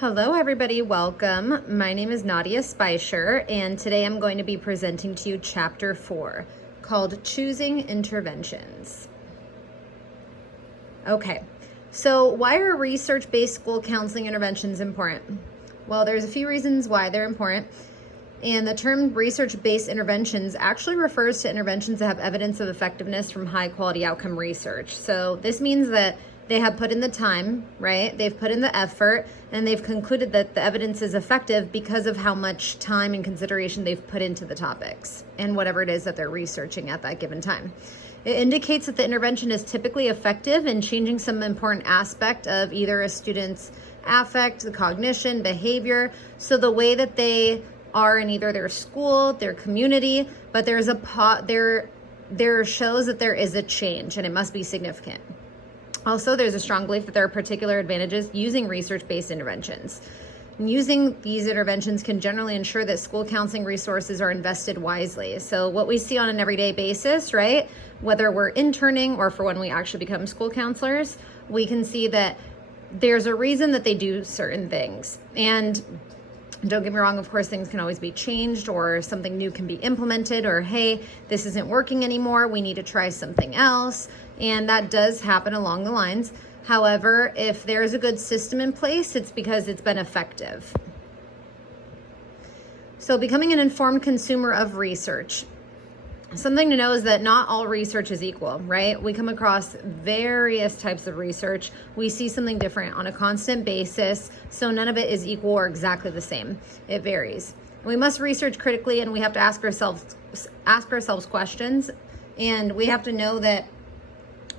Hello everybody, welcome. My name is Nadia Speicher, and today I'm going to be presenting to you Chapter 4, called Choosing Interventions. Okay, so why are research-based school counseling interventions important? Well, there's a few reasons why they're important, and the term research-based interventions actually refers to interventions that have evidence of effectiveness from high-quality outcome research. So this means that they have put in the time, right? They've put in the effort, and they've concluded that the evidence is effective because of how much time and consideration they've put into the topics and whatever it is that they're researching at that given time. It indicates that the intervention is typically effective in changing some important aspect of either a student's affect, the cognition, behavior, so the way that they are in either their school, their community, but there shows that there is a change and it must be significant. Also, there's a strong belief that there are particular advantages using research-based interventions. Using these interventions can generally ensure that school counseling resources are invested wisely. So what we see on an everyday basis, right, whether we're interning or for when we actually become school counselors, we can see that there's a reason that they do certain things. And don't get me wrong, of course, things can always be changed or something new can be implemented, or hey, this isn't working anymore, we need to try something else. And that does happen along the lines. However, if there's a good system in place, it's because it's been effective. So becoming an informed consumer of research. Something to know is that not all research is equal, right? We come across various types of research. We see something different on a constant basis, so none of it is equal or exactly the same. It varies. We must research critically, and we have to ask ourselves questions, and we have to know that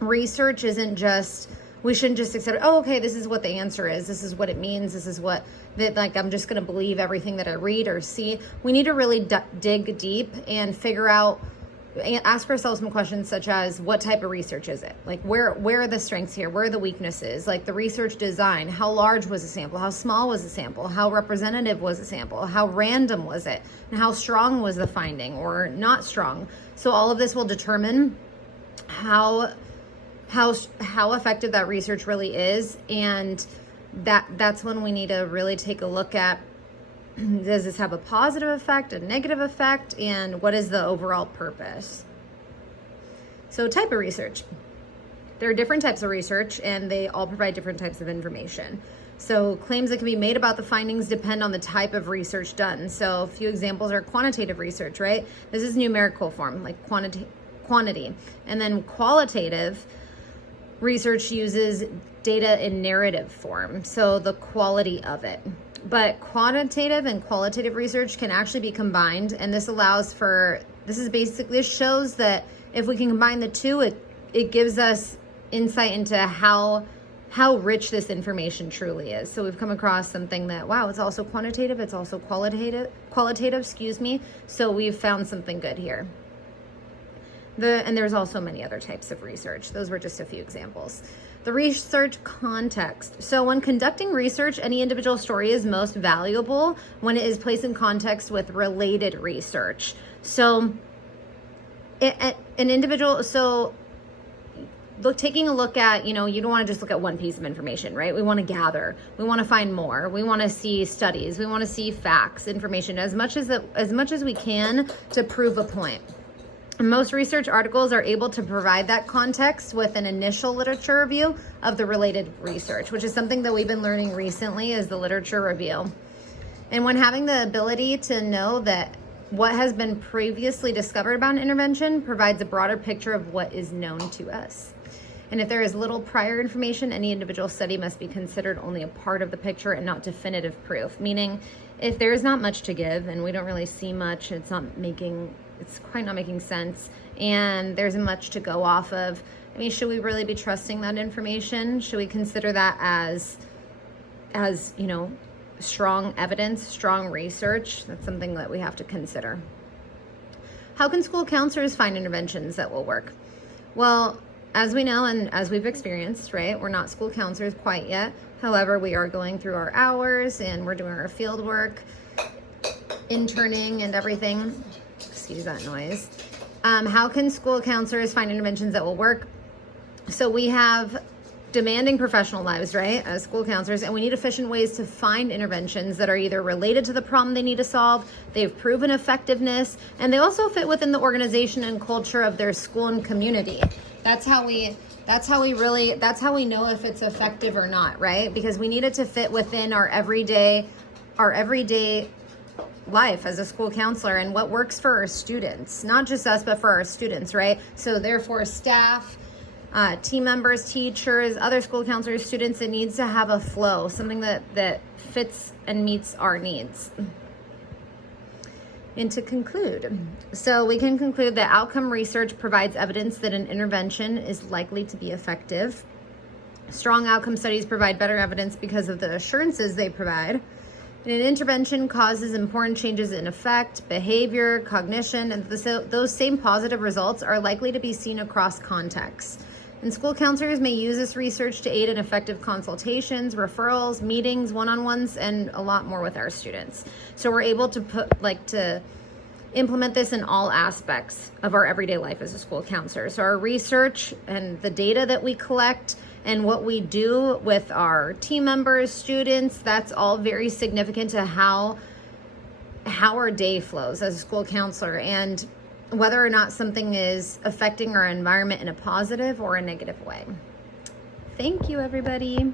research isn't just, we shouldn't just accept, oh, okay, this is what the answer is. This is what it means. This is what, that like, I'm just going to believe everything that I read or see. We need to really dig deep and figure out, ask ourselves some questions such as, what type of research is it? Like, where are the strengths here? Where are the weaknesses? Like the research design, how large was the sample? How small was the sample? How representative was the sample? How random was it? And how strong was the finding or not strong? So all of this will determine how effective that research really is, and that's when we need to really take a look at, does this have a positive effect, a negative effect, and what is the overall purpose? So type of research. There are different types of research, and they all provide different types of information. So claims that can be made about the findings depend on the type of research done. So a few examples are quantitative research, right? This is numerical form, like quantity. And then qualitative research uses data in narrative form, so the quality of it. But quantitative and qualitative research can actually be combined, and this allows for, this shows that if we can combine the two, it gives us insight into how rich this information truly is. So we've come across something that, wow, it's also quantitative, it's also qualitative, so we've found something good here. And there's also many other types of research. Those were just a few examples. The research context. So when conducting research, any individual story is most valuable when it is placed in context with related research. So taking a look at, you don't want to just look at one piece of information, right? We want to gather, we want to find more, we want to see studies, we want to see facts, information, as much as we can to prove a point. Most research articles are able to provide that context with an initial literature review of the related research, which is something that we've been learning recently, is the literature review. And when having the ability to know that what has been previously discovered about an intervention provides a broader picture of what is known to us. And if there is little prior information, any individual study must be considered only a part of the picture and not definitive proof. Meaning, if there is not much to give and we don't really see much, it's quite not making sense, and there's much to go off of. I mean, should we really be trusting that information? Should we consider that as strong evidence, strong research? That's something that we have to consider. How can school counselors find interventions that will work? Well, as we know and as we've experienced, right, we're not school counselors quite yet. However, we are going through our hours and we're doing our field work, interning and everything. Excuse that noise. How can school counselors find interventions that will work? So we have demanding professional lives, right, as school counselors, and we need efficient ways to find interventions that are either related to the problem they need to solve, they've proven effectiveness, and they also fit within the organization and culture of their school and community. That's how we know if it's effective or not, right? Because we need it to fit within our everyday life as a school counselor and what works for our students, not just us, but for our students, right? So therefore, staff, team members, teachers, other school counselors, students, it needs to have a flow, something that fits and meets our needs. And to conclude, so we can conclude that outcome research provides evidence that an intervention is likely to be effective. Strong outcome studies provide better evidence because of the assurances they provide. And an intervention causes important changes in affect, behavior, cognition, and those same positive results are likely to be seen across contexts. And school counselors may use this research to aid in effective consultations, referrals, meetings, one-on-ones, and a lot more with our students. So we're able to implement this in all aspects of our everyday life as a school counselor. So our research and the data that we collect and what we do with our team members, students, that's all very significant to how our day flows as a school counselor and whether or not something is affecting our environment in a positive or a negative way. Thank you, everybody.